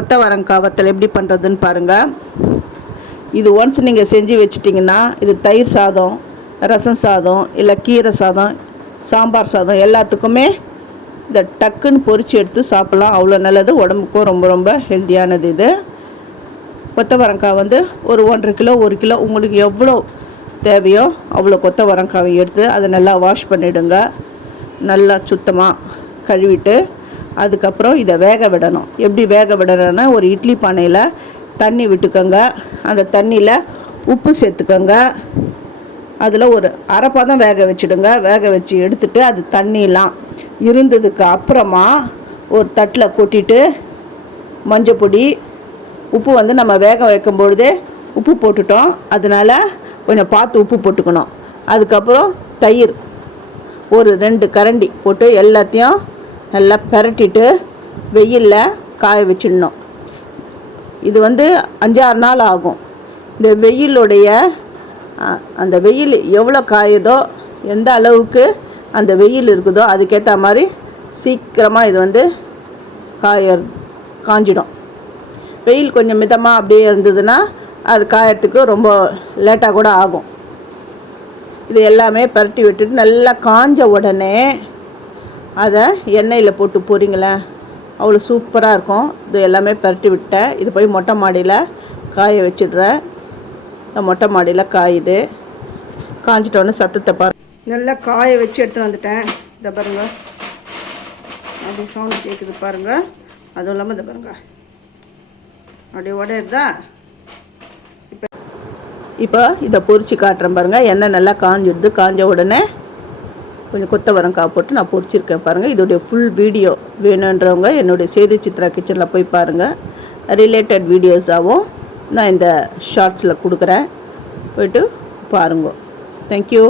கொத்தவரங்காய் வத்தல் எப்படி பண்ணுறதுன்னு பாருங்கள். இது ஒன்ஸ் நீங்கள் செஞ்சு வச்சிட்டிங்கன்னா இது தயிர் சாதம், ரசம் சாதம், இல்லை கீரை சாதம், சாம்பார் சாதம் எல்லாத்துக்குமே இந்த டக்குன்னு பொரித்து எடுத்து சாப்பிட்லாம். அவ்வளோ நல்லது, உடம்புக்கும் ரொம்ப ரொம்ப ஹெல்த்தியானது. இது கொத்தவரங்காய் ஒரு 1.5 கிலோ 1 கிலோ உங்களுக்கு எவ்வளோ தேவையோ அவ்வளோ கொத்தவரங்காவை எடுத்து அதை நல்லா வாஷ் பண்ணிவிடுங்க. நல்லா சுத்தமாக கழுவிட்டு அதுக்கப்புறம் இதை வேக விடணும். எப்படி வேக விடணும்னா, ஒரு இட்லி பானையில் தண்ணி விட்டுக்கோங்க. அந்த தண்ணியில் உப்பு சேர்த்துக்கோங்க. அதில் ஒரு அரைப்பதம் வேக வச்சுடுங்க. வேக வச்சு எடுத்துட்டு அது தண்ணியெலாம் இருந்ததுக்கு அப்புறமா ஒரு தட்டில் கொட்டிட்டு மஞ்சப்பொடி, உப்பு நம்ம வேக வைக்கும் பொழுதே உப்பு போட்டுட்டோம், அதனால் கொஞ்சம் பார்த்து உப்பு போட்டுக்கணும். அதுக்கப்புறம் தயிர் ஒரு 2 கரண்டி போட்டு எல்லாத்தையும் நல்லா பிரட்டிட்டு வெயிலில் காய வச்சிடணும். இது 5-6 நாள் ஆகும். இந்த வெயிலுடைய அந்த வெயில் எவ்வளோ காயுதோ, எந்த அளவுக்கு அந்த வெயில் இருக்குதோ அதுக்கேற்ற மாதிரி சீக்கிரமாக இது காஞ்சிடும். வெயில் கொஞ்சம் மிதமாக அப்படியே இருந்ததுன்னா அது காயறதுக்கு ரொம்ப லேட்டாக கூட ஆகும். இது எல்லாமே பரட்டி விட்டுட்டு நல்லா காஞ்ச உடனே அதை எண்ணெயில் போட்டு பொரிங்களேன், அவ்வளோ சூப்பராக இருக்கும். இது எல்லாமே பரட்டி விட்டேன். இது போய் மொட்டை மாடியில் காய வச்சிடுறேன். இந்த மொட்டை மாடியில் காயுது. காஞ்சிட்டோன்னு சத்தத்தை பாரு. நல்லா காய வச்சு எடுத்துன்னு வந்துட்டேன். இதை பாருங்கள், அப்படி சவுண்டு கேட்குது பாருங்கள். அதுவும் இல்லாமல் இதை பாருங்கள், அப்படியே உடையுதா. இப்போ இதை பொரித்து காட்டுறேன் பாருங்கள். எண்ணெய் நல்லா காஞ்சிடுது. காஞ்ச உடனே கொஞ்சம் கொத்தவரங்காய் போட்டு நான் பொரிச்சிருக்கேன் பாருங்கள். இதோடைய ஃபுல் வீடியோ வேணுன்றவங்க என்னுடைய சேது சித்ரா கிச்சனில் போய் பாருங்கள். ரிலேட்டட் வீடியோஸாகவும் நான் இந்த ஷார்ட்ஸில் கொடுக்குறேன், போய்ட்டு பாருங்க. தேங்க்யூ.